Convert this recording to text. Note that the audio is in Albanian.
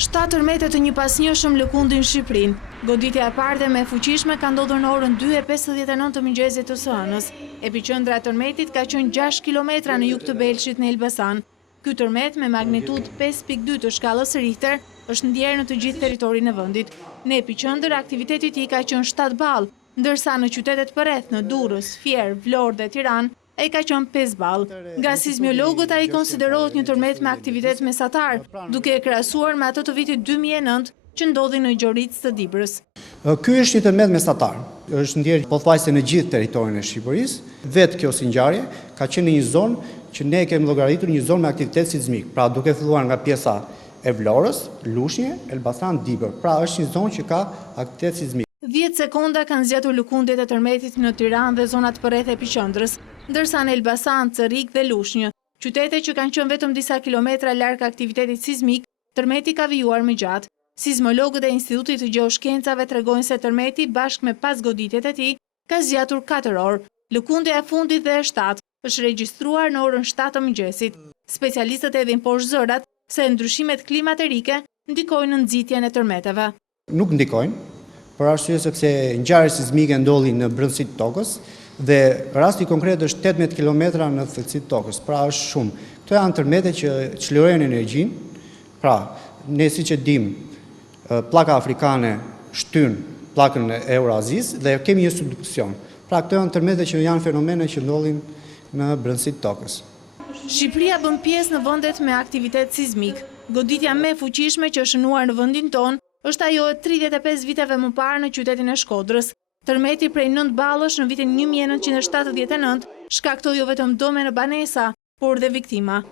7 tërmete të një pasnjëshëm lëkundin Shqipërinë. Goditja e parë dhe më e fuqishme ka ndodhur në orën 2:59 të mëngjesit të së hënës. Epiqendra e tërmetit ka qenë 6 kilometra në jug të Belshit në Elbasan. Ky tërmet me magnitudë 5.2 të shkallës Richter është ndjerë në të gjithë territorin e vendit. Në epiqendër aktiviteti i tij ka qenë 7 ball, ndërsa në qytetet përreth në Durrës, Fier, Vlorë dhe Tiranë ai ka qenë 5 ball. Nga sismologët ai konsiderohet një tërmet me aktivitet mesatar, duke e krahasuar me atë të vitit 2009 që ndodhi në Gjoritës të Dibrës. Ky është një tërmet mesatar. Është ndjerë pothuajse në gjithë territorin e Shqipërisë. Vetë kjo si ngjarje ka qenë në një zonë që ne kemi llogaritur një zonë me aktivitet sismik. Pra duke filluar nga pjesa e Vlorës, Lushnjë, Elbasan, Dibër. Pra është një zonë që ka aktivitet sismik. 10 sekonda kanë zgjatur lëkundjet e tërmetit në Tiranë dhe zonat përreth epiqendrës, ndërsa në Elbasan, Cerrik dhe Lushnjë, qytete që kanë qenë vetëm disa kilometra larg aktivitetit sismik, tërmeti ka vijuar më gjatë. Sismologët e Institutit të Gjeoshkencave tregojnë se tërmeti bashkë me pasgoditjet e tij ka zgjatur 4 orë. Lëkundja e fundit dhe e 7 është regjistruar në orën 7 të mëngjesit. Specialistët e hedhin poshtë zërat se ndryshimet klimaterike ndikojnë në nxitjen e tërmeteve. Nuk ndikojnë, për arsye sepse ngjarja sismike ndodhi në brendësitë të tokës dhe rasti konkret është 18 kilometra në thellësitë të tokës, pra është shumë. Këto janë tërmete që çlirojnë energjinë. Pra, ne siç e dimë, pllaka afrikane shtyn pllakën e Eurazisë dhe kemi një subduksion. Pra, këto janë tërmete që janë fenomene që ndodhin në brendësitë të tokës. Shqipëria bën pjesë në vendet me aktivitet sismik. Goditja më e fuqishme që është shënuar në vendin tonë është ajo e 35 viteve më parë në qytetin e Shkodrës. Tërmeti prej 9 ballësh në vitin 1979 shkaktoi jo vetëm dëme në banesa, por dhe viktima.